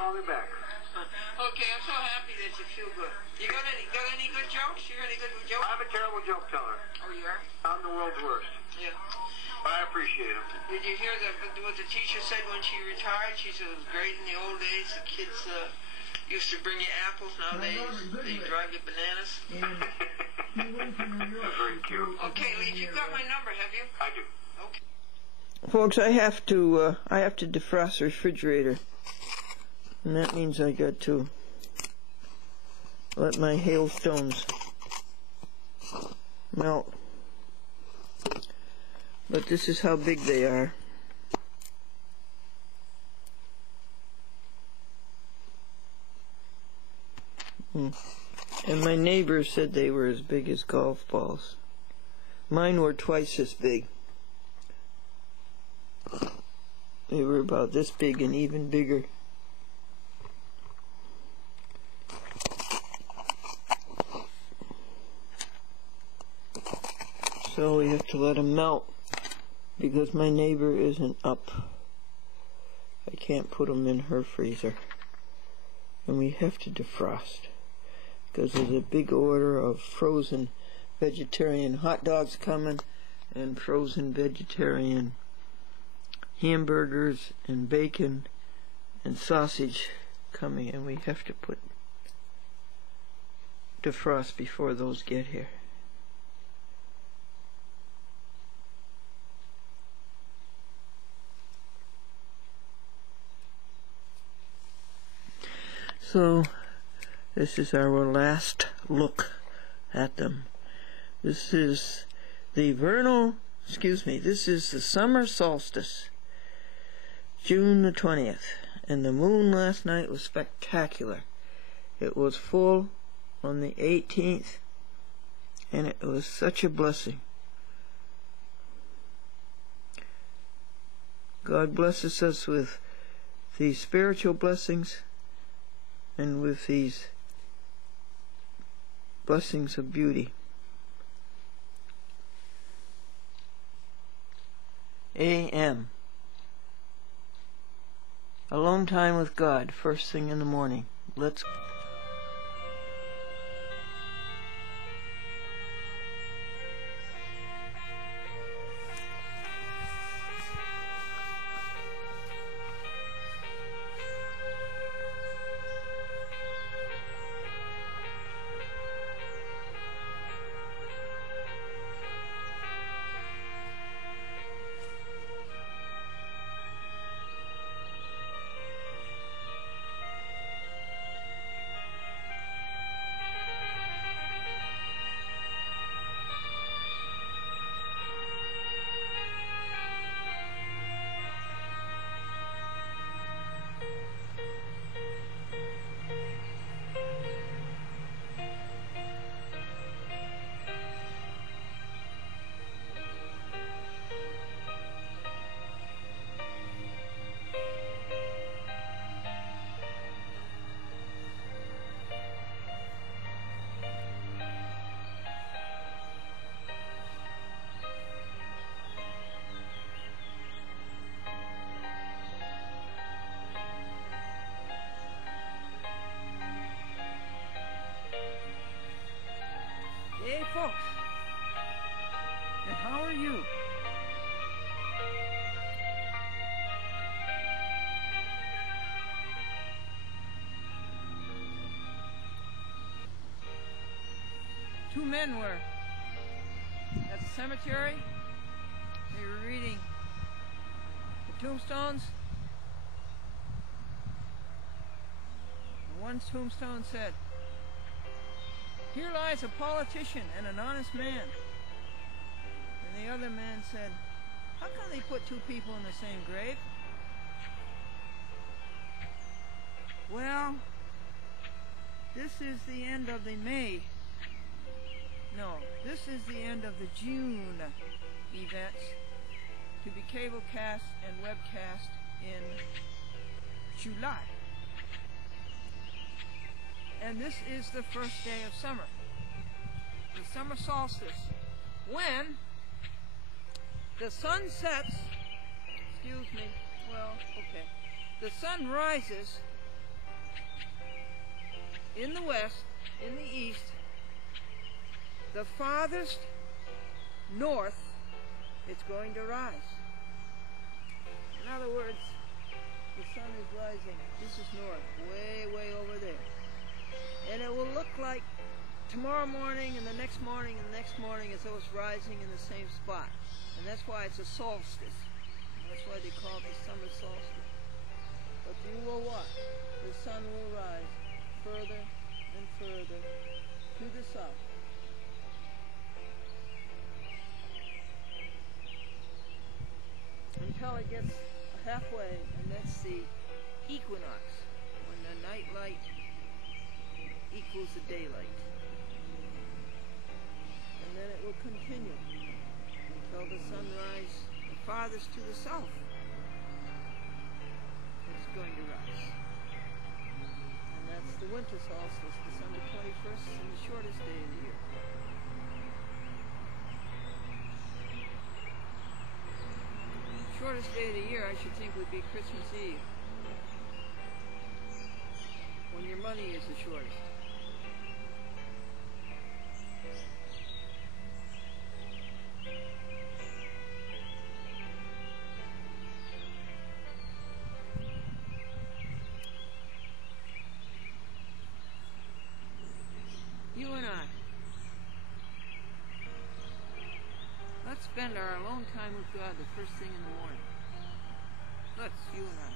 call me back. Okay, I'm so happy that you feel good. You got any good jokes? You got any good jokes? I'm a terrible joke teller. Oh, you are? I'm the world's worst. Yeah. But I appreciate them. Did you hear what the teacher said when she retired? She said it was great in the old days. The kids used to bring you apples. Nowadays, they drive you bananas. Very cute. Okay, Lee, you've got my number, have you? I do. Okay. Folks, I have to defrost the refrigerator, and that means I got to let my hailstones melt. But this is how big they are. And my neighbors said they were as big as golf balls. Mine were twice as big. They were about this big and even bigger. So we have to let them melt because my neighbor isn't up. I can't put them in her freezer. And we have to defrost because there's a big order of frozen vegetarian hot dogs coming and frozen vegetarian hamburgers and bacon and sausage coming, and we have to put defrost before those get here. So this is our last look at them. This is the this is the summer solstice, June the 20th, and the moon last night was spectacular. It was full on the 18th, and it was such a blessing. God blesses us with these spiritual blessings and with these blessings of beauty. A.M. Alone time with God, first thing in the morning. Let's Hey folks, and how are you? Two men were at the cemetery. They were reading the tombstones. And one tombstone said, "Here lies a politician and an honest man." And the other man said, "How come they put two people in the same grave?" Well, this is the end of the May. No, this is the end of the June events to be cablecast and webcast in July. And this is the first day of summer, the summer solstice, when the sun sets, the sun rises in the west, in the east, the farthest north, it's going to rise. In other words, the sun is rising. This is north, way, way over there. And it will look like tomorrow morning and the next morning and the next morning as though it's rising in the same spot. And that's why it's a solstice. And that's why they call it the summer solstice. But you will watch. The sun will rise further and further to the south. Until it gets halfway, and that's the equinox, when the night light equals the daylight. And then it will continue until the sunrise the farthest to the south. It's going to rise. And that's the winter solstice, December 21st, and the shortest day of the year. Shortest day of the year, I should think, would be Christmas Eve, when your money is the shortest. You and I, let's spend our alone time with God the first thing in the morning. You and I.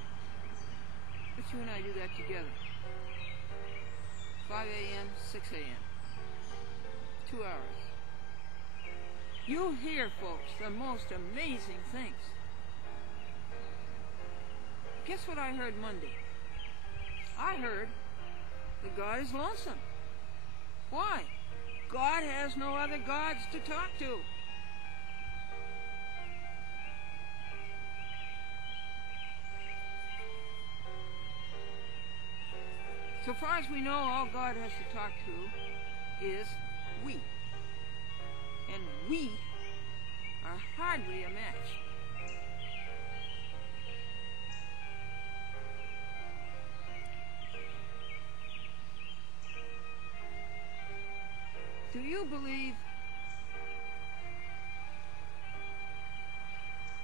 Let's you and I do that together. 5 a.m., 6 a.m. 2 hours. You'll hear, folks, the most amazing things. Guess what I heard Monday? I heard that God is lonesome. Why? God has no other gods to talk to. So far as we know, all God has to talk to is we. And we are hardly a match. Do you believe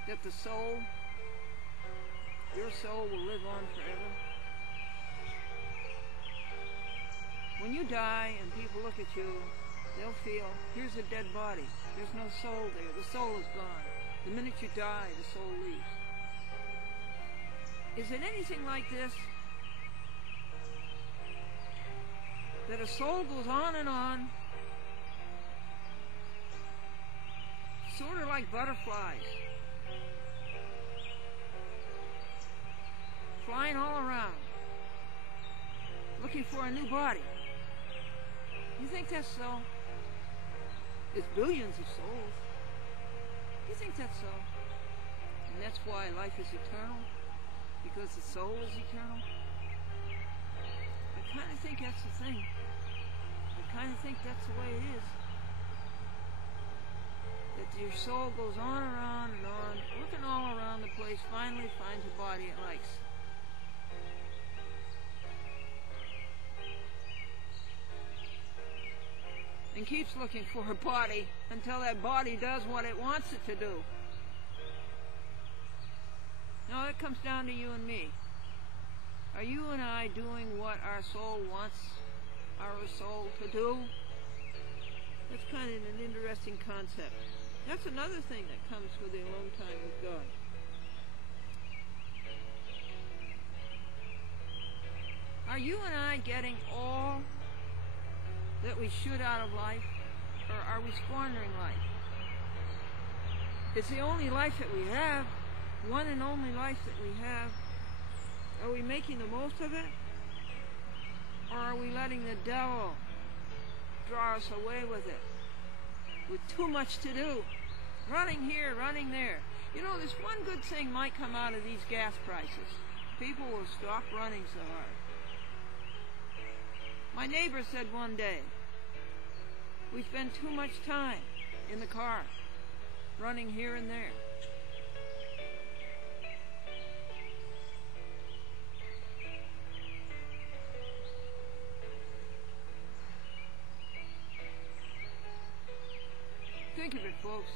that the soul, your soul, will live on forever? When you die and people look at you, they'll feel, here's a dead body. There's no soul there. The soul is gone. The minute you die, the soul leaves. Is it anything like this? That a soul goes on and on, sort of like butterflies, flying all around, looking for a new body. You think that's so? It's billions of souls. You think that's so? And that's why life is eternal? Because the soul is eternal? I kind of think that's the thing. I kind of think that's the way it is. That your soul goes on and on, looking all around the place, finally finds a body it likes. And keeps looking for a body until that body does what it wants it to do. Now that comes down to you and me. Are you and I doing what our soul wants our soul to do? That's kind of an interesting concept. That's another thing that comes with a long time with God. Are you and I getting all that we should out of life, or are we squandering life? It's the only life that we have, one and only life that we have. Are we making the most of it? Or are we letting the devil draw us away with it? With too much to do. Running here, running there. You know, this one good thing might come out of these gas prices. People will stop running so hard. My neighbor said one day, we spend too much time in the car, running here and there. think of it, folks.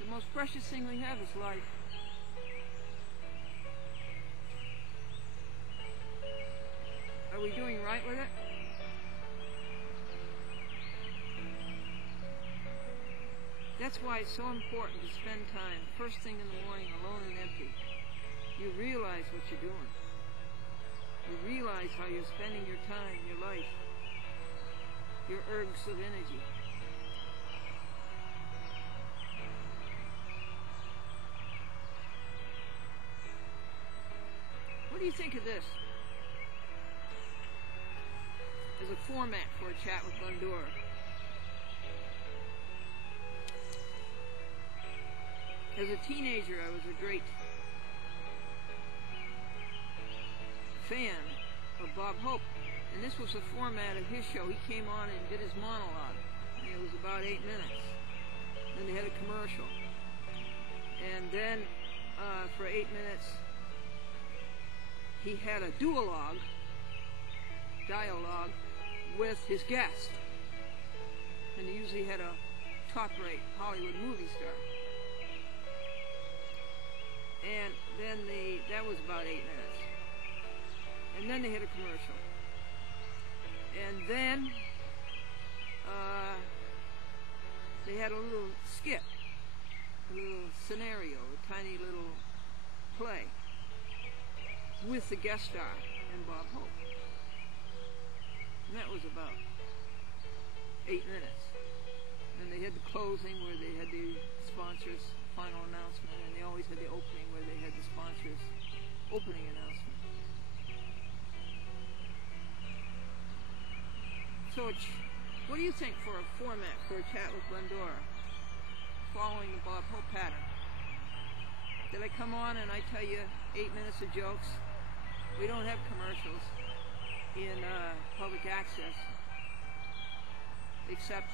The most precious thing we have is life. Are we doing right with it? That's why it's so important to spend time first thing in the morning alone and empty. You realize what you're doing. You realize how you're spending your time, your life, your ergs of energy. What do you think of this as a format for a chat with Glendora? As a teenager, I was a great fan of Bob Hope, and this was the format of his show. He came on and did his monologue, and it was about 8 minutes. Then they had a commercial, and then for 8 minutes he had a dialogue with his guest, and he usually had a top-rate Hollywood movie star. And then that was about 8 minutes. And then they had a commercial. And then they had a little skit, a little scenario, a tiny little play with the guest star and Bob Hope. And that was about 8 minutes. And they had the closing where they had the sponsors' final announcement, and they always had the opening where they had the sponsors' opening announcement. So what do you think for a format for a chat with Glendora, following the Bob Hope pattern? Did I come on and I tell you 8 minutes of jokes? We don't have commercials in public access, except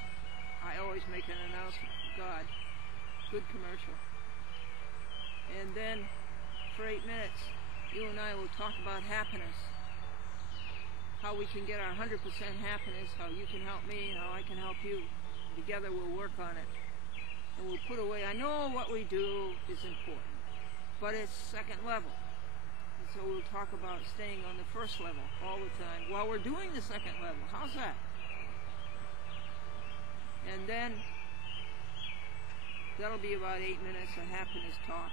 I always make an announcement. God, good commercial. And then for 8 minutes, you and I will talk about happiness, how we can get our 100% happiness, how you can help me, how I can help you. Together we'll work on it. And we'll put away, I know what we do is important, but it's second level. And so we'll talk about staying on the first level all the time while we're doing the second level. How's that? And then that'll be about 8 minutes of happiness talk.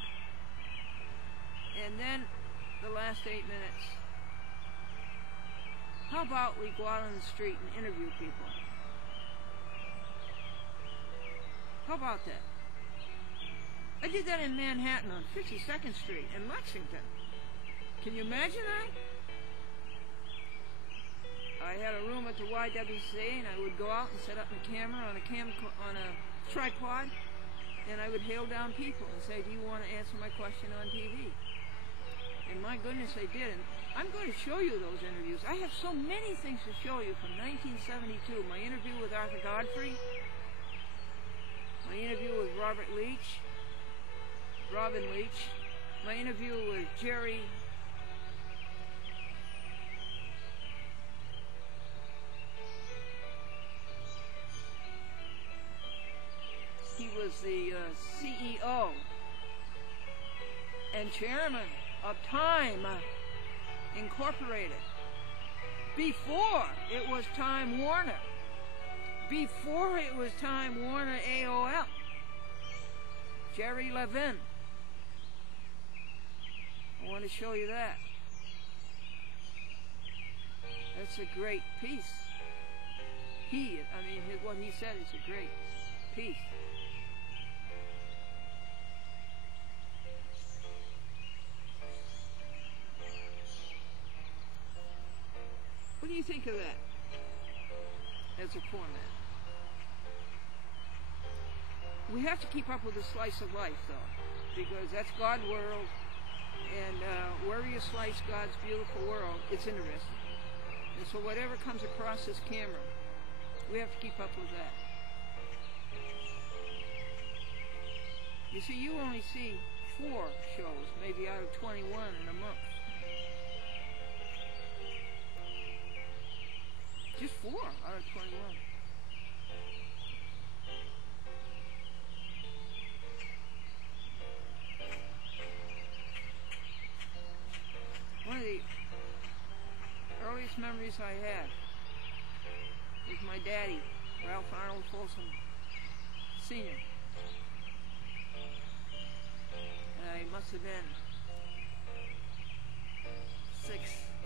And then the last 8 minutes, how about we go out on the street and interview people? How about that? I did that in Manhattan on 52nd Street in Lexington. Can you imagine that? I had a room at the YWCA, and I would go out and set up my camera on a tripod, and I would hail down people and say, do you want to answer my question on TV? And my goodness, they did. And I'm going to show you those interviews. I have so many things to show you from 1972. My interview with Arthur Godfrey, my interview with Robin Leach, my interview with Jerry he was the CEO and chairman of Time Incorporated before it was Time Warner, before it was Time Warner AOL. Jerry Levin. I want to show you that. That's a great piece. What he said is a great piece. What do you think of that as a format? We have to keep up with the slice of life, though, because that's God's world, and wherever you slice God's beautiful world, it's interesting. And so whatever comes across this camera, we have to keep up with that. You see, you only see 4 shows, maybe out of 21 in a month. Just 4 out of 21. best memories I had with my daddy, Ralph Arnold Folsom Sr. And I must have been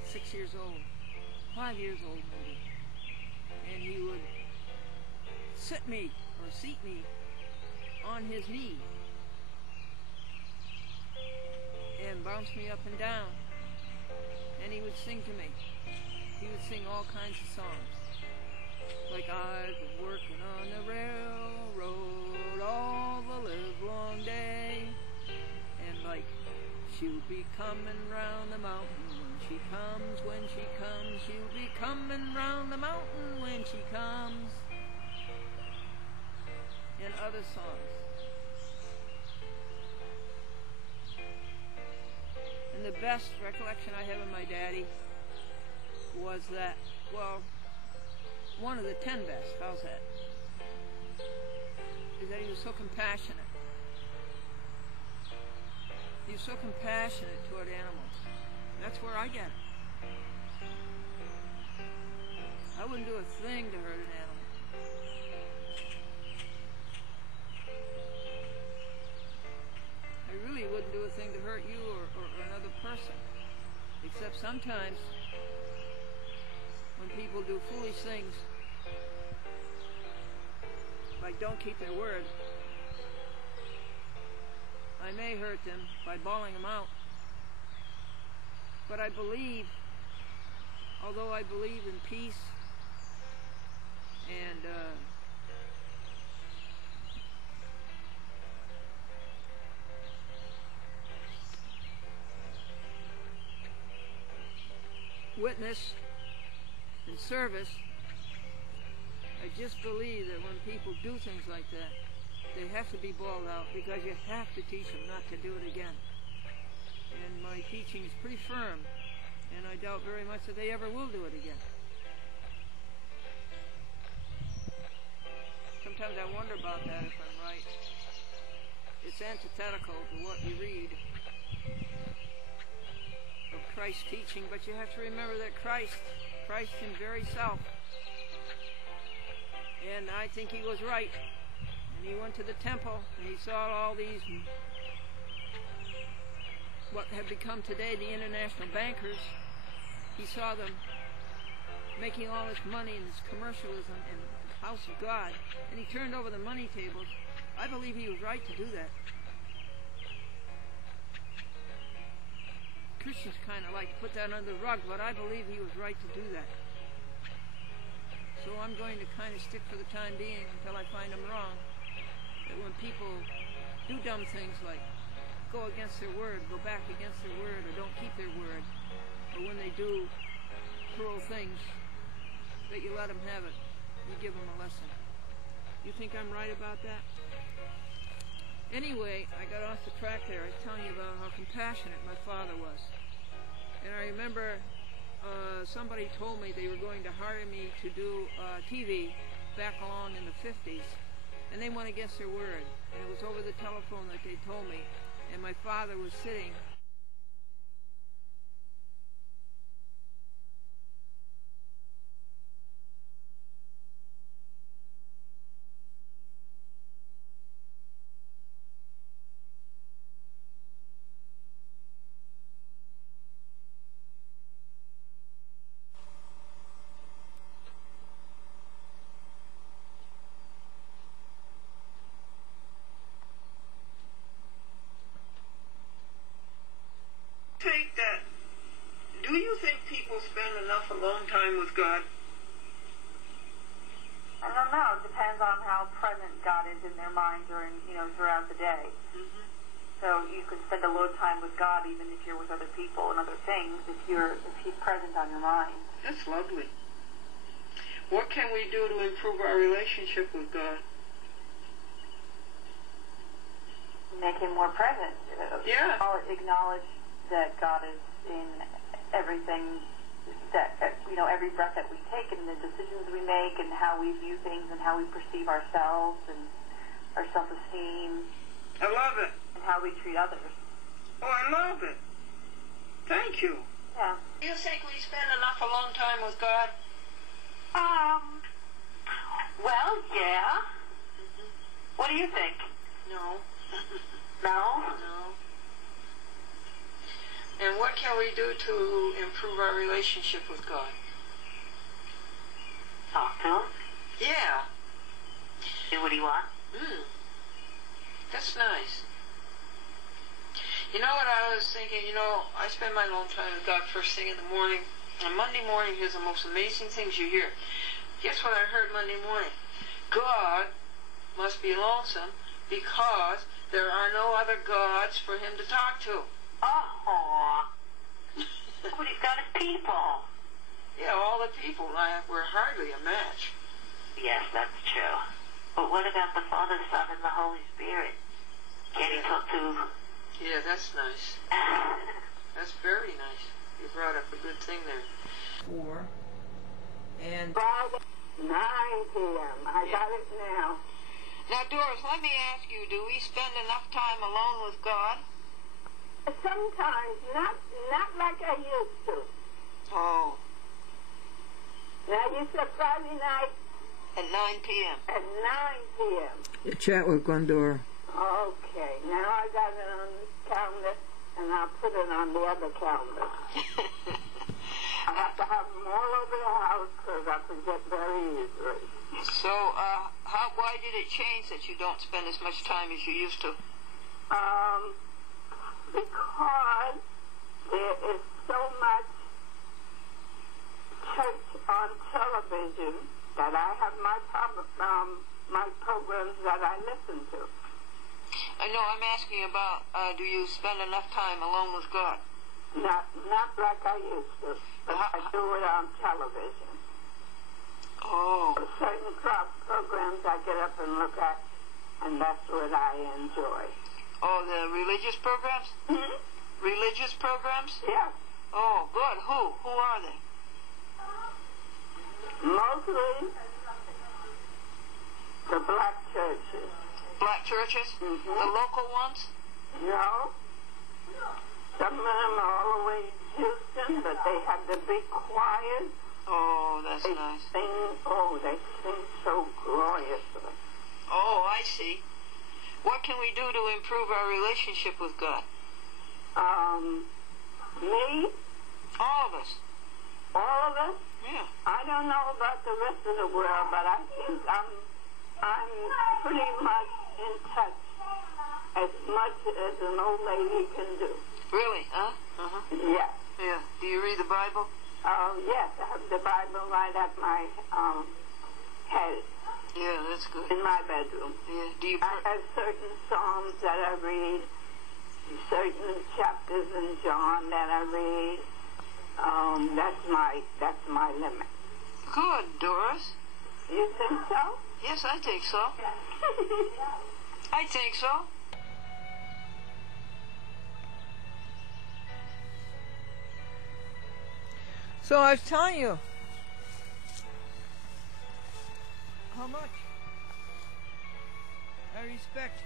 6 years old, 5 years old maybe. And he would sit me or seat me on his knee and bounce me up and down, and he would sing to me. He would sing all kinds of songs, like I've been working on the railroad all the livelong day, and like she'll be coming round the mountain when she comes, when she comes, she'll be coming round the mountain when she comes, and other songs. And the best recollection I have of my daddy was that, well, one of the 10 best, how's that? Is that he was so compassionate. He was so compassionate toward animals. That's where I get it. I wouldn't do a thing to hurt an animal. I really wouldn't do a thing to hurt you or another person. Except sometimes when people do foolish things, like don't keep their word, I may hurt them by bawling them out. But I believe, although I believe in peace and witness and service, I just believe that when people do things like that, they have to be bawled out, because you have to teach them not to do it again. And my teaching is pretty firm, and I doubt very much that they ever will do it again. Sometimes I wonder about that, if I'm right. It's antithetical to what you read of Christ's teaching, but you have to remember that Christ in very self, and I think he was right. And he went to the temple and he saw all these, what have become today the international bankers. He saw them making all this money in this commercialism in the house of God, and he turned over the money tables. I believe he was right to do that. Christians kind of like to put that under the rug, but I believe he was right to do that. So I'm going to kind of stick for the time being until I find them wrong. That when people do dumb things like go against their word, go back against their word, or don't keep their word, or when they do cruel things, that you let them have it. You give them a lesson. You think I'm right about that? Anyway, I got off the track there. I was telling you about how compassionate my father was. And I remember somebody told me they were going to hire me to do TV back along in the 50s. And they went against their word. And it was over the telephone that they told me. And my father was sitting take that. Do you think people spend enough alone time with God? I don't know. It depends on how present God is in their mind during, throughout the day. Mm-hmm. So you can spend a little time with God even if you're with other people and other things, if He's present on your mind. That's lovely. What can we do to improve our relationship with God? Make Him more present. Yeah. Acknowledge that God is in everything, that every breath that we take, and the decisions we make, and how we view things, and how we perceive ourselves, and our self-esteem. I love it. And how we treat others. Oh, I love it. Thank you. Yeah. Do you think we spend enough alone time with God? Well, yeah. What do you think? No. No? No. And what can we do to improve our relationship with God? Talk to him. Yeah. Do what he wants. That's nice. You know what I was thinking? I spend my alone time with God first thing in the morning. On Monday morning, here's the most amazing things you hear. Guess what I heard Monday morning? God must be lonesome because there are no other gods for him to talk to. Oh. But he's got his people. Yeah, all the people. We're hardly a match. Yes, that's true. But what about the Father, Son, and the Holy Spirit? Can he talk to... Yeah, that's nice. That's very nice. You brought up a good thing there. 4 and Friday, 9 p.m. I got it now. now, Doris, let me ask you: do we spend enough time alone with God? Sometimes, not like I used to. Oh, Now, you said Friday night at 9 p.m. at 9 p.m. You chat with Glendora. Okay, now I got it on this calendar, and I'll put it on the other calendar. I have to have them all over the house because I forget very easily. So, why did it change that you don't spend as much time as you used to? Because there is so much church on television that I have my programs that I listen to. I know. I'm asking about: do you spend enough time alone with God? Not like I used to, but I do it on television. Oh. Certain programs I get up and look at, and that's what I enjoy. Oh, the religious programs? Hmm? Religious programs? Yeah. Oh, good. Who are they? Mostly the black churches. Black churches? Mhm. The local ones? No. Some of them are all the way in Houston, but they have the big choirs. Oh, that's They nice. they sing so gloriously. Oh, I see. What can we do to improve our relationship with God? Me, All of us. all of us, Yeah. I don't know about the rest of the world, but I think I'm pretty much in touch as much as an old lady can do. Really? Huh? Uh-huh. Yes. Yeah. Do you read the Bible? Yes, I have the Bible right at my head Yeah, that's good. in my bedroom. Yeah. Do you I have certain Psalms that I read, certain chapters in John that I read. That's my limit. Good, Doris. You think so? Yes, I think so. I think so. So I was telling you how much I respect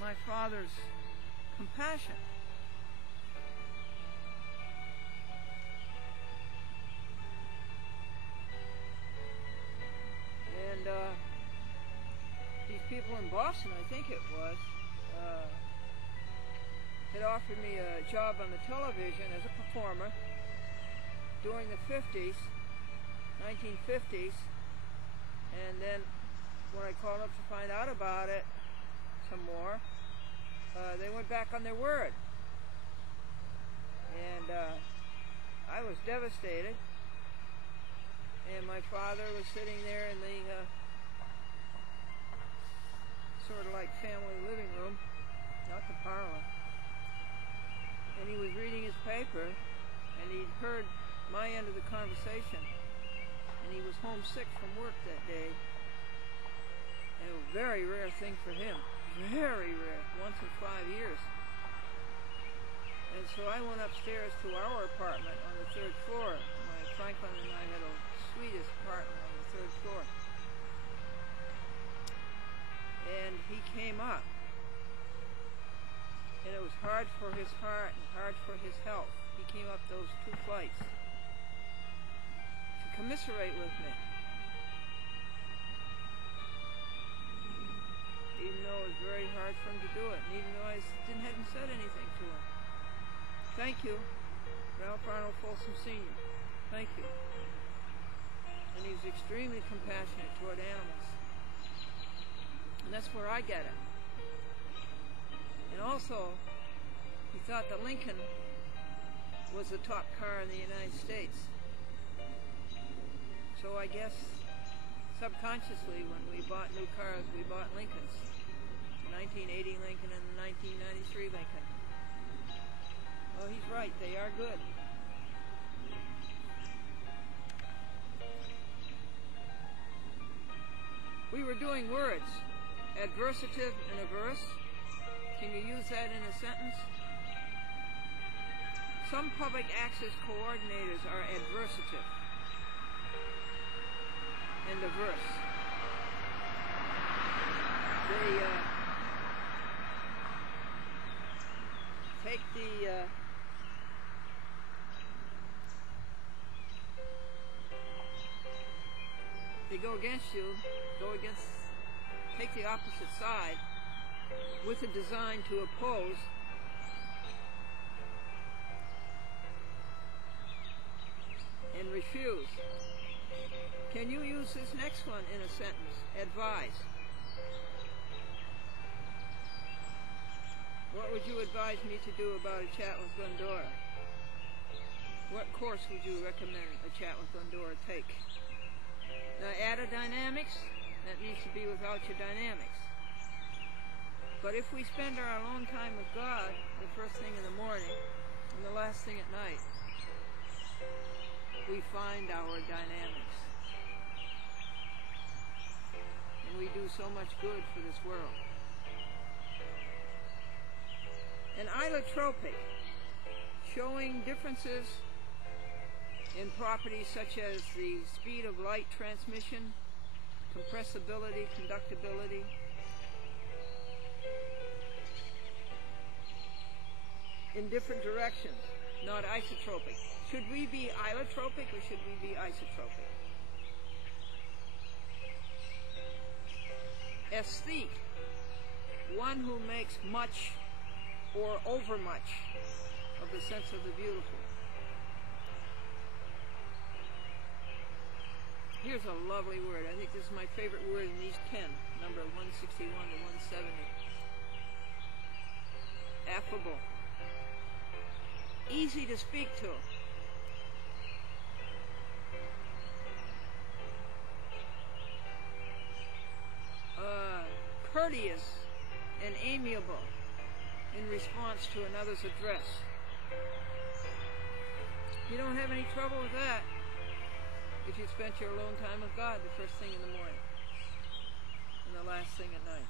my father's compassion. And these people in Boston, I think it was, had offered me a job on the television as a performer during the 1950s, and then when I called up to find out about it some more, they went back on their word, and I was devastated. And my father was sitting there in the sort of like family living room, not the parlor, and he was reading his paper, and he'd heard my end of the conversation, and he was homesick from work that day, and a very rare thing for him, very rare, once in 5 years. And so I went upstairs to our apartment on the 3rd floor. Franklin and I had a sweetest apartment on the 3rd floor. And he came up, and it was hard for his heart and hard for his health. he came up those 2 flights to commiserate with me. Even though it was very hard for him to do it, and even though I hadn't said anything to him. Thank you, Ralph Arnold Folsom Sr. Thank you. And he was extremely compassionate toward animals. And that's where I get it. And also, he thought the Lincoln was the top car in the United States. So I guess subconsciously when we bought new cars, we bought Lincolns. The 1980 Lincoln and the 1993 Lincoln. Well, he's right. They are good. We were doing words. Adversative and averse. Can you use that in a sentence? Some public access coordinators are adversative and averse. They take the they go against you, take the opposite side with a design to oppose and refuse. Can you use this next one in a sentence? Advise. What would you advise me to do about a chat with Glendora? What course would you recommend a chat with Glendora take? Now add a dynamics, that needs to be without your dynamics. But if we spend our alone time with God the first thing in the morning and the last thing at night, we find our dynamics. And we do so much good for this world. And allotropic, showing differences in properties such as the speed of light transmission, compressibility, conductibility, in different directions, not isotropic. Should we be allotropic or should we be isotropic? Aesthete, one who makes much or overmuch of the sense of the beautiful. Here's a lovely word. I think this is my favorite word in these 10, number 161 to 170. Affable. Easy to speak to. Courteous and amiable in response to another's address. You don't have any trouble with that if you spent your alone time with God the first thing in the morning and the last thing at night.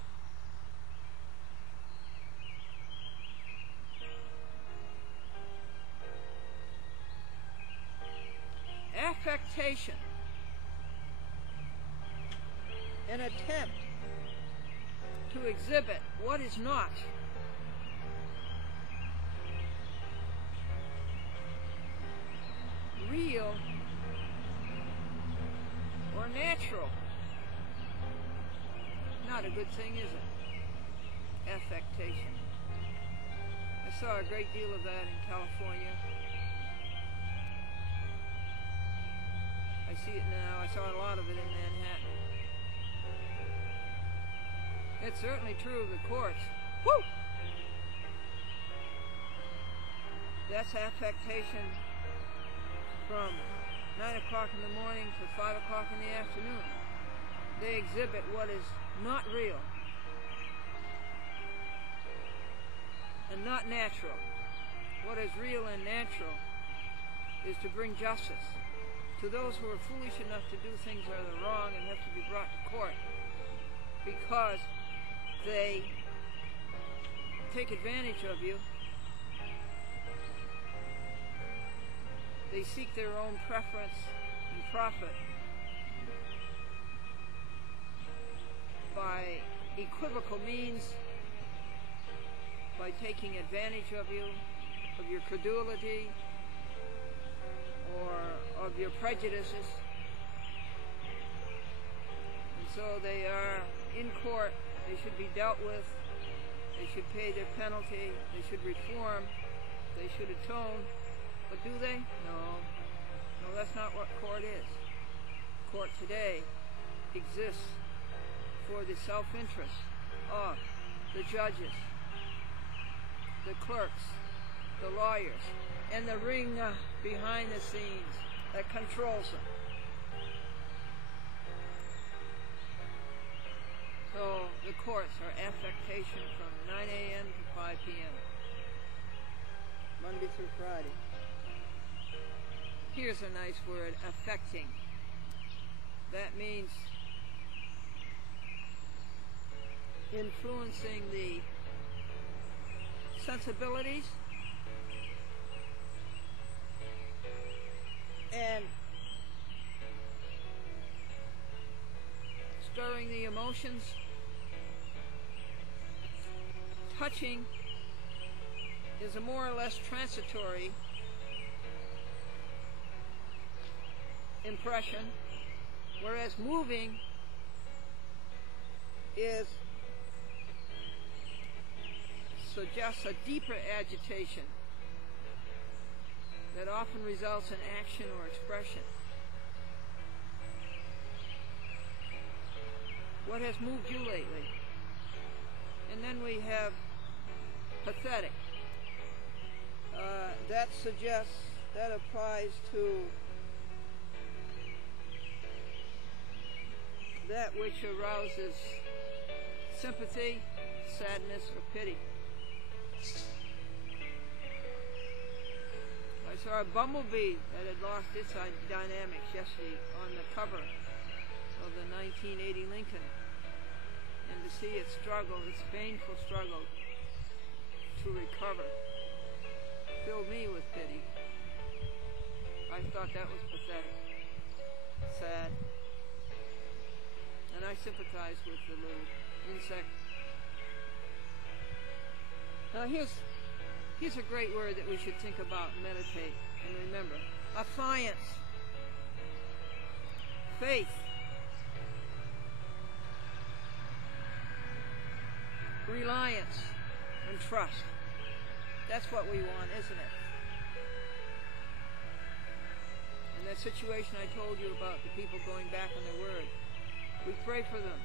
Affectation, an attempt to exhibit what is not. Real or natural. Not a good thing, is it? Affectation. I saw a great deal of that in California. I see it now. I saw a lot of it in Manhattan. It's certainly true of the courts. Woo! That's affectation from 9 o'clock in the morning to 5 o'clock in the afternoon. They exhibit what is not real and not natural. What is real and natural is to bring justice to those who are foolish enough to do things that are wrong and have to be brought to court because they take advantage of you. They seek their own preference and profit by equivocal means, by taking advantage of you, of your credulity, or of your prejudices. And so they are in court. They should be dealt with. They should pay their penalty. They should reform. They should atone. But do they? No. No, that's not what court is. Court today exists for the self-interest of the judges, the clerks, the lawyers, and the ring behind the scenes that controls them. So the courts are affectation from 9 a.m. to 5 p.m. Monday through Friday. Here's a nice word, affecting. That means influencing the sensibilities and stirring the emotions. Touching is a more or less transitory impression, whereas moving suggests a deeper agitation that often results in action or expression. What has moved you lately? And then we have pathetic. That applies to that which arouses sympathy, sadness, or pity. I saw a bumblebee that had lost its dynamics yesterday on the cover of the 1980 Lincoln. And to see its struggle, its painful struggle to recover, filled me with pity. I thought that was pathetic, sad. And I sympathized with the little insect. Now here's a great word that we should think about, meditate, and remember. Affiance. Faith. Reliance and trust. That's what we want, isn't it? And that situation I told you about, the people going back on their word, we pray for them,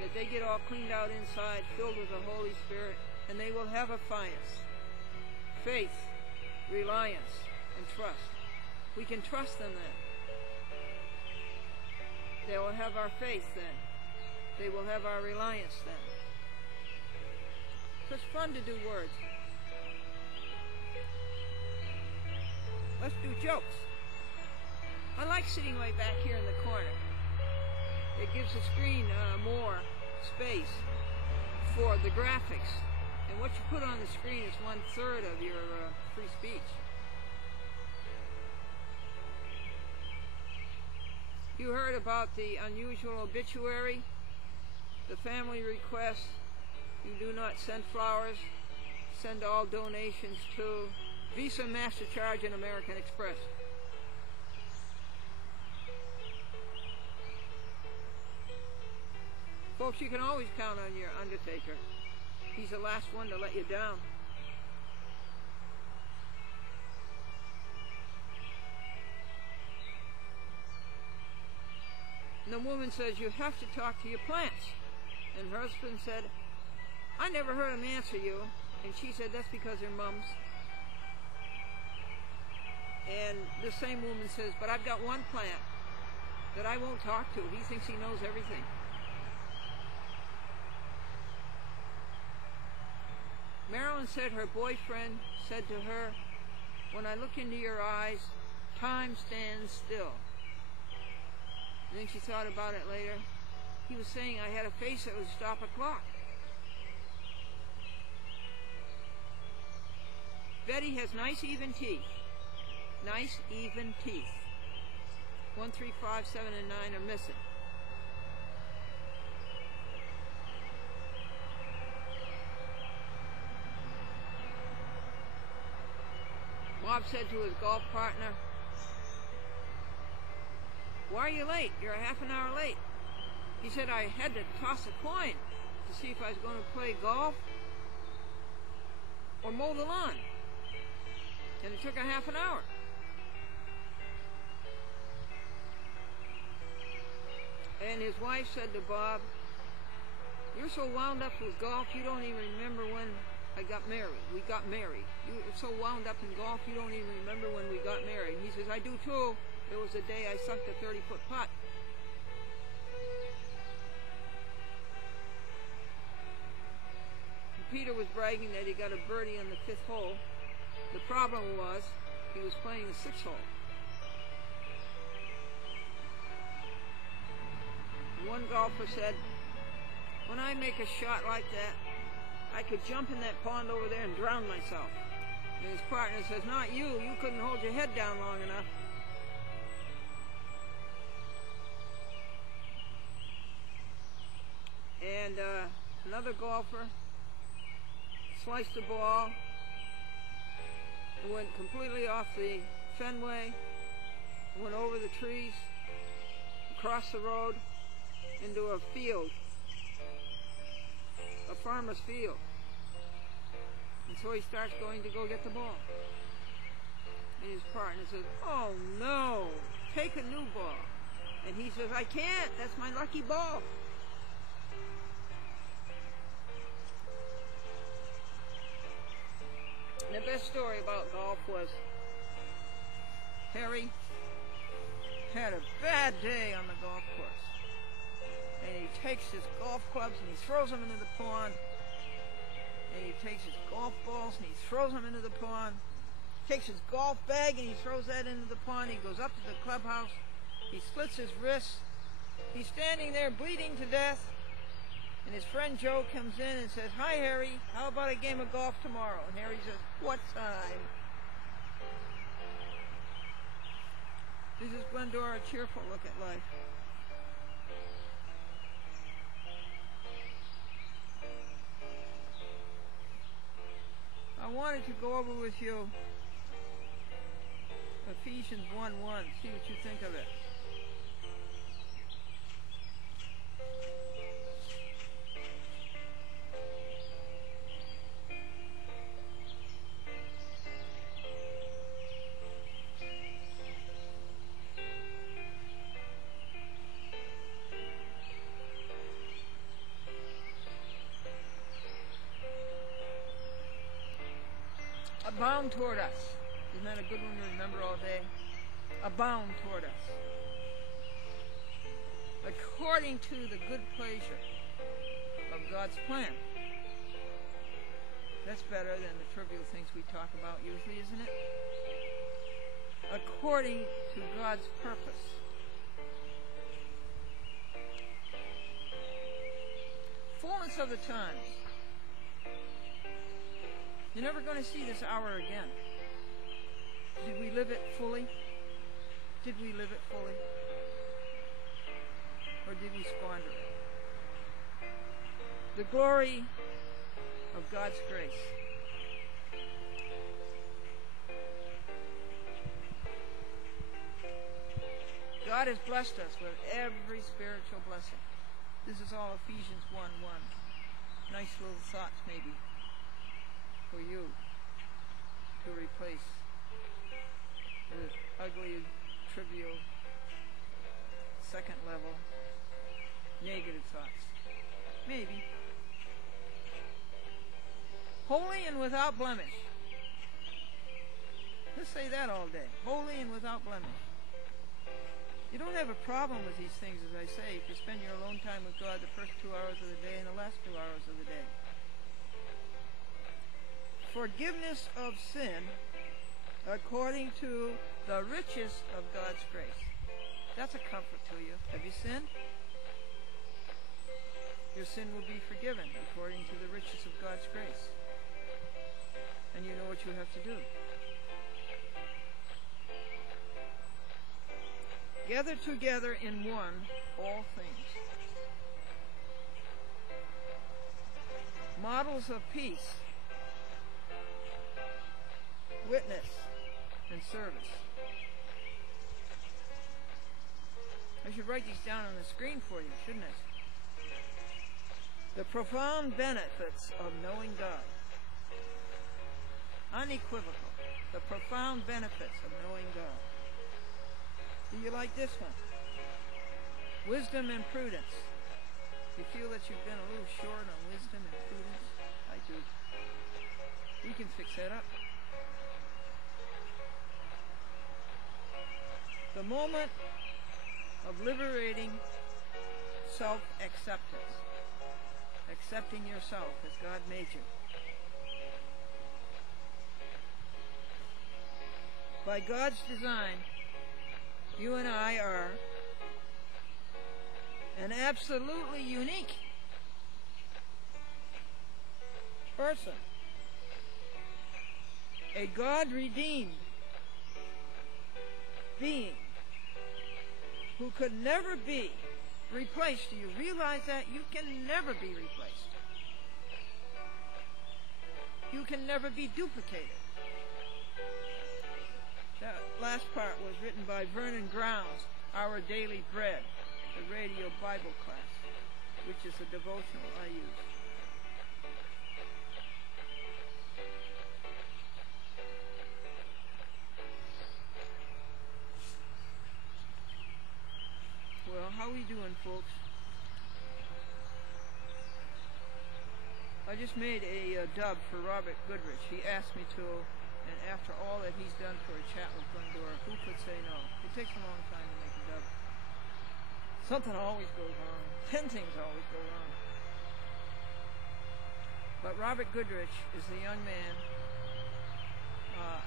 that they get all cleaned out inside, filled with the Holy Spirit, and they will have affiance, faith, reliance, and trust. We can trust them then. They will have our faith then. They will have our reliance then. So it's fun to do words. Let's do jokes. I like sitting way back here in the corner. It gives the screen more space for the graphics. And what you put on the screen is 1/3 of your free speech. You heard about the unusual obituary, the family request. You do not send flowers. Send all donations to Visa, MasterCharge, and American Express. Folks, you can always count on your undertaker. He's the last one to let you down. And the woman says, you have to talk to your plants. And her husband said, I never heard him answer you. And she said, that's because they're mums. And the same woman says, but I've got one plant that I won't talk to. He thinks he knows everything. Marilyn said her boyfriend said to her, when I look into your eyes, time stands still. And then she thought about it later. He was saying I had a face that would stop a clock. Betty has nice even teeth. Nice even teeth. 1, 3, 5, 7, and 9 are missing. Bob Bob said to his golf partner, "Why are you late? You're a half an hour late." He said, "I had to toss a coin to see if I was going to play golf or mow the lawn. And it took a half an hour." And his wife said to Bob, "You're so wound up with golf, you don't even remember when we got married. You're so wound up in golf, you don't even remember when we got married." And he says, "I do too. There was a day I sunk a 30-foot putt." And Peter was bragging that he got a birdie on the 5th hole. The problem was he was playing the 6th hole. One golfer said, "When I make a shot like that, I could jump in that pond over there and drown myself." And his partner says, "Not you. You couldn't hold your head down long enough." And another golfer sliced the ball and went completely off the Fenway, went over the trees, across the road, into a field, a farmer's field. And so he starts going to go get the ball. And his partner says, "Oh no, take a new ball." And he says, "I can't, that's my lucky ball." And the best story about golf was Harry had a bad day on the golf course. And he takes his golf clubs and he throws them into the pond. And he takes his golf balls and he throws them into the pond. Takes his golf bag and he throws that into the pond. He goes up to the clubhouse. He slits his wrists. He's standing there bleeding to death. And his friend Joe comes in and says, "Hi, Harry. How about a game of golf tomorrow?" And Harry says, "What time?" This is Glendora, a cheerful look at life. I wanted to go over with you Ephesians 1:1, see what you think of it. Abound toward us. Isn't that a good one to remember all day? Abound toward us, according to the good pleasure of God's plan. That's better than the trivial things we talk about usually, isn't it? According to God's purpose. Fullness of the times. You're never going to see this hour again. Did we live it fully? Did we live it fully? Or did we squander it? The glory of God's grace. God has blessed us with every spiritual blessing. This is all Ephesians 1:1. Nice little thoughts maybe for you to replace the ugly, trivial, second level, negative thoughts. Maybe. Holy and without blemish. Let's say that all day. Holy and without blemish. You don't have a problem with these things, as I say, if you spend your alone time with God the first 2 hours of the day and the last 2 hours of the day. Forgiveness of sin according to the riches of God's grace. That's a comfort to you. Have you sinned? Your sin will be forgiven according to the riches of God's grace. And you know what you have to do. Gather together in one all things. Models of peace. Witness. and service. I should write these down on the screen for you, shouldn't I? The profound benefits of knowing God. Unequivocal. The profound benefits of knowing God. Do you like this one? Wisdom and prudence. You feel that you've been a little short on wisdom and prudence? I do. We can fix that up. The moment of liberating self-acceptance. Accepting yourself as God made you. By God's design, you and I are an absolutely unique person. A God-redeemed being who could never be replaced. Do you realize that? You can never be replaced. You can never be duplicated. That last part was written by Vernon Grounds, Our Daily Bread, the radio Bible class, which is a devotional I use. Well, how we doing, folks? I just made a dub for Robert Goodrich. He asked me to, and after all that he's done for a chat with Glendora, who could say no? It takes a long time to make a dub. Something always goes wrong. 10 things always go wrong. But Robert Goodrich is the young man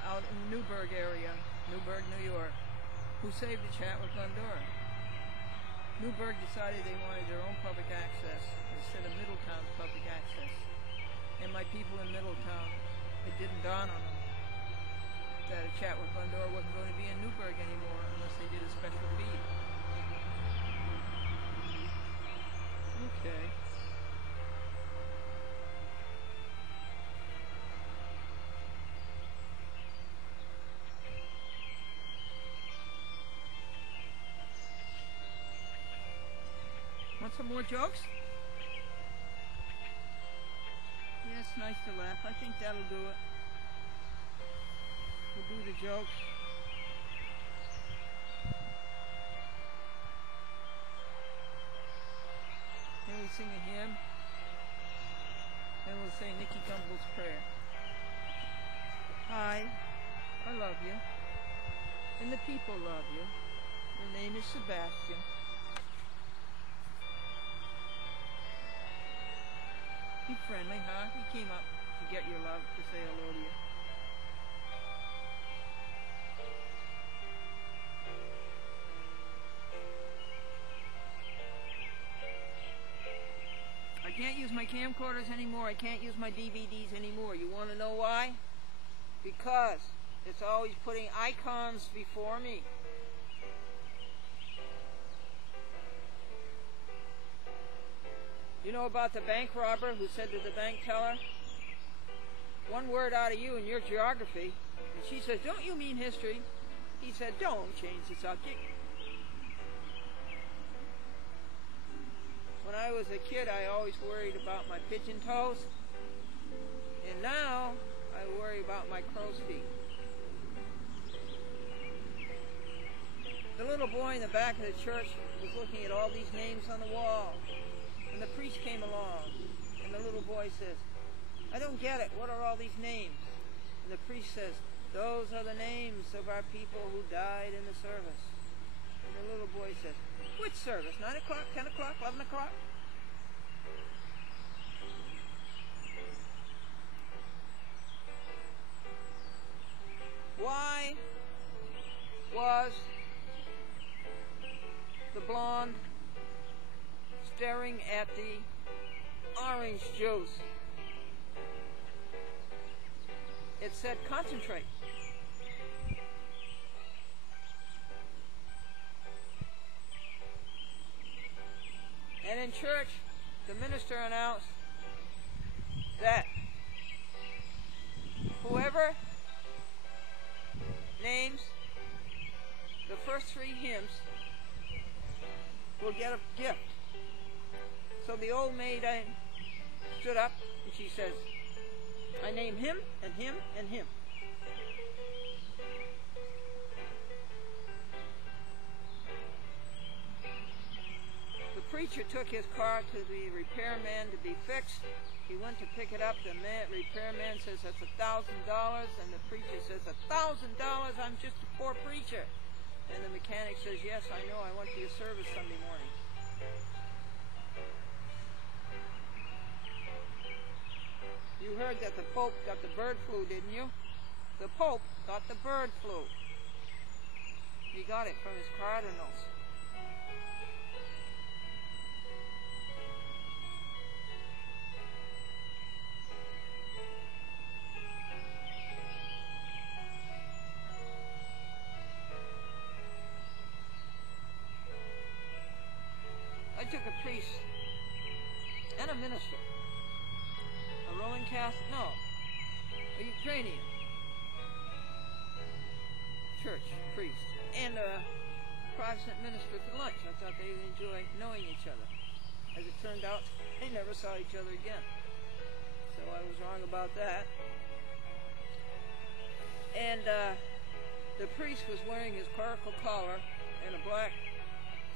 out in the Newburgh area, Newburgh, New York, who saved a chat with Glendora. Newburgh decided they wanted their own public access instead of Middletown's public access. And my people in Middletown, it didn't dawn on them that a chat with Glendora wasn't going to be in Newburgh anymore unless they did a special feed. Okay. Want some more jokes? Yeah, it's nice to laugh. I think that'll do it. We'll do the jokes. Then we sing a hymn. Then we'll say Nicky Gumbel's prayer. Hi, I love you. And the people love you. Your name is Sebastian. Be friendly, huh? He came up to get your love, to say hello to you. I can't use my camcorders anymore. I can't use my DVDs anymore. You want to know why? Because it's always putting icons before me. You know about the bank robber who said to the bank teller, "One word out of you in your geography." And she says, "Don't you mean history?" He said, "Don't change the subject." When I was a kid, I always worried about my pigeon toes. And now, I worry about my crow's feet. The little boy in the back of the church was looking at all these names on the wall. And the priest came along, and the little boy says, "I don't get it. What are all these names?" And the priest says, "Those are the names of our people who died in the service." And the little boy says, "Which service? 9 o'clock, 10 o'clock, 11 o'clock?" Why was the blonde staring at the orange juice? It said, "Concentrate." And in church, the minister announced that whoever names, the first 3 hymns will get a gift. So the old maid stood up and she says, I name him and him and him. The preacher took his car to the repairman to be fixed. He went to pick it up. The repairman says that's $1,000, and the preacher says, $1,000? I'm just a poor preacher. And the mechanic says, yes, I know. I went to your service Sunday morning. You heard that the Pope got the bird flu, didn't you? The Pope got the bird flu. He got it from his cardinals. I took a priest and a minister, a Roman Catholic, no, a Ukrainian church priest, and a Protestant minister to lunch. I thought they'd enjoy knowing each other. As it turned out, they never saw each other again. So I was wrong about that. And the priest was wearing his clerical collar and a black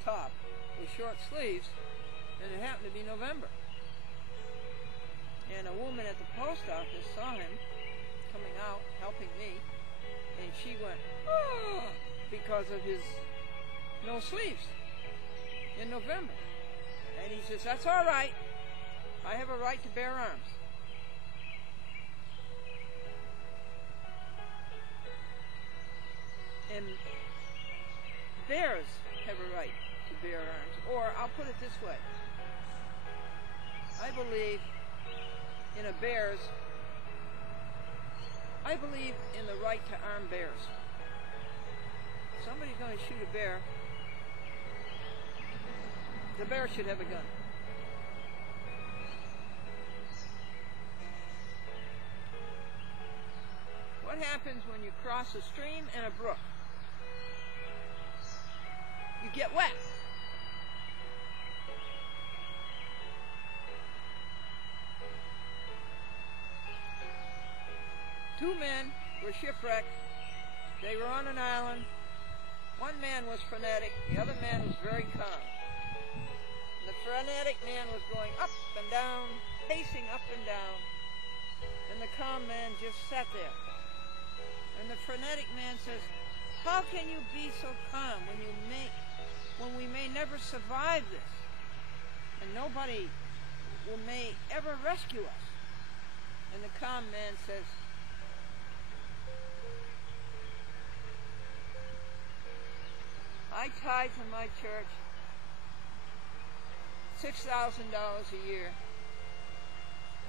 top with short sleeves, and it happened to be November. And a woman at the post office saw him coming out, helping me, and she went, oh, because of his no sleeves in November. And he says, that's all right. I have a right to bear arms. And bears have a right to bear arms. Or I'll put it this way. I believe in I believe in the right to arm bears. If somebody's going to shoot a bear, the bear should have a gun. What happens when you cross a stream and a brook? You get wet. Two men were shipwrecked. They were on an island. One man was frenetic. The other man was very calm. The frenetic man was going up and down, pacing up and down. And the calm man just sat there. And the frenetic man says, how can you be so calm when we may never survive this? And nobody may ever rescue us. And the calm man says, I tithe to my church $6,000 a year,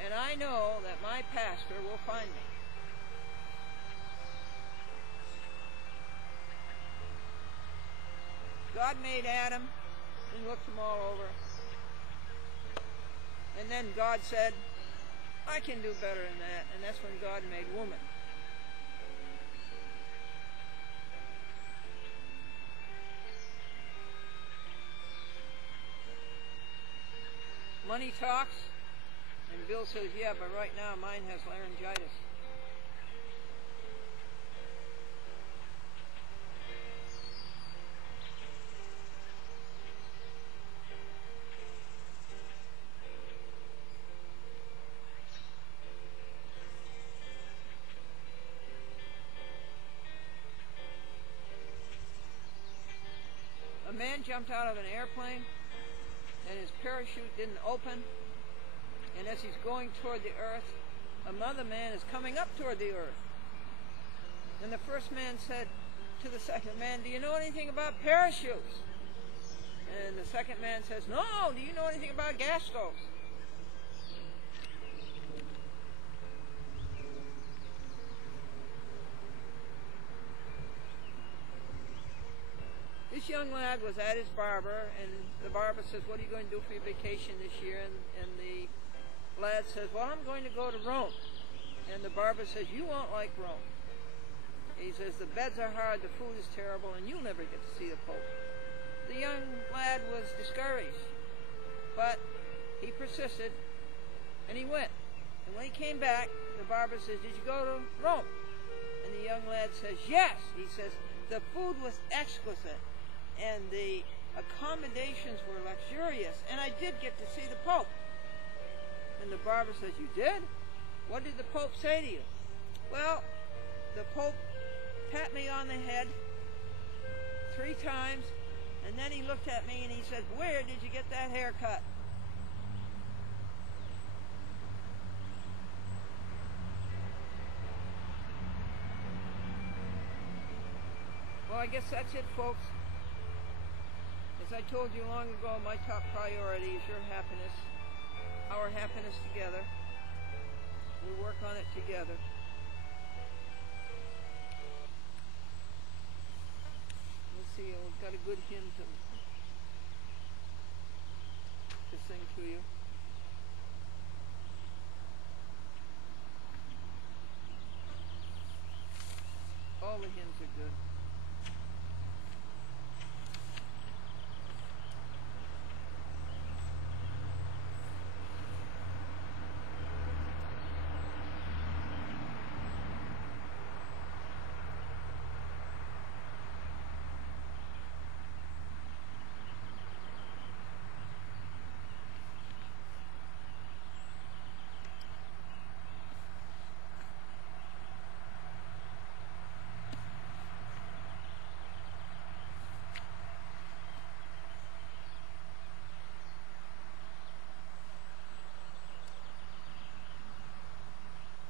and I know that my pastor will find me. God made Adam and looked them all over. And then God said, I can do better than that. And that's when God made woman. Money talks, and Bill says, yeah, but right now mine has laryngitis. A man jumped out of an airplane, and his parachute didn't open, and as he's going toward the earth, another man is coming up toward the earth. And the first man said to the second man, do you know anything about parachutes? And the second man says, no, do you know anything about gas stoves? This young lad was at his barber, and the barber says, what are you going to do for your vacation this year? And the lad says, well, I'm going to go to Rome. And the barber says, you won't like Rome. He says, the beds are hard, the food is terrible, and you'll never get to see the Pope. The young lad was discouraged, but he persisted, and he went. And when he came back, the barber says, did you go to Rome? And the young lad says, yes. He says, the food was exquisite, and the accommodations were luxurious, and I did get to see the Pope. And the barber says, you did? What did the Pope say to you? Well, the Pope pat me on the head 3 times, and then he looked at me and he said, where did you get that haircut? Well, I guess that's it, folks. As I told you long ago, my top priority is your happiness, our happiness together. We work on it together. Let's see, we've got a good hymn to sing to you. All the hymns are good.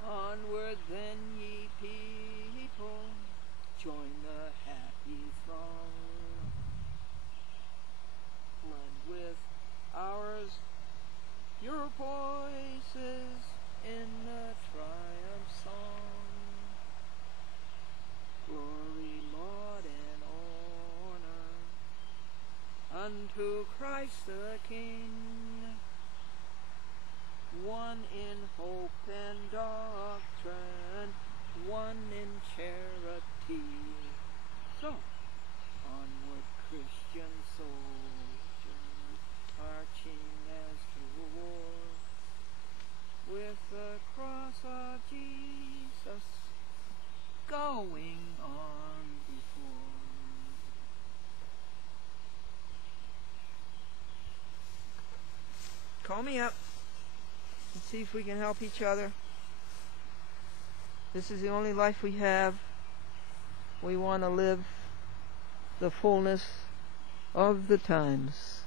Onward then, ye people, join the happy throng. Blend with ours your voices in the triumph song. Glory, laud, and honor unto Christ the King, one in hope and doctrine, one in charity. So, onward, Christian soldiers, marching as to war, with the cross of Jesus going on before. Call me up. Let's see if we can help each other. This is the only life we have. We want to live the fullness of the times.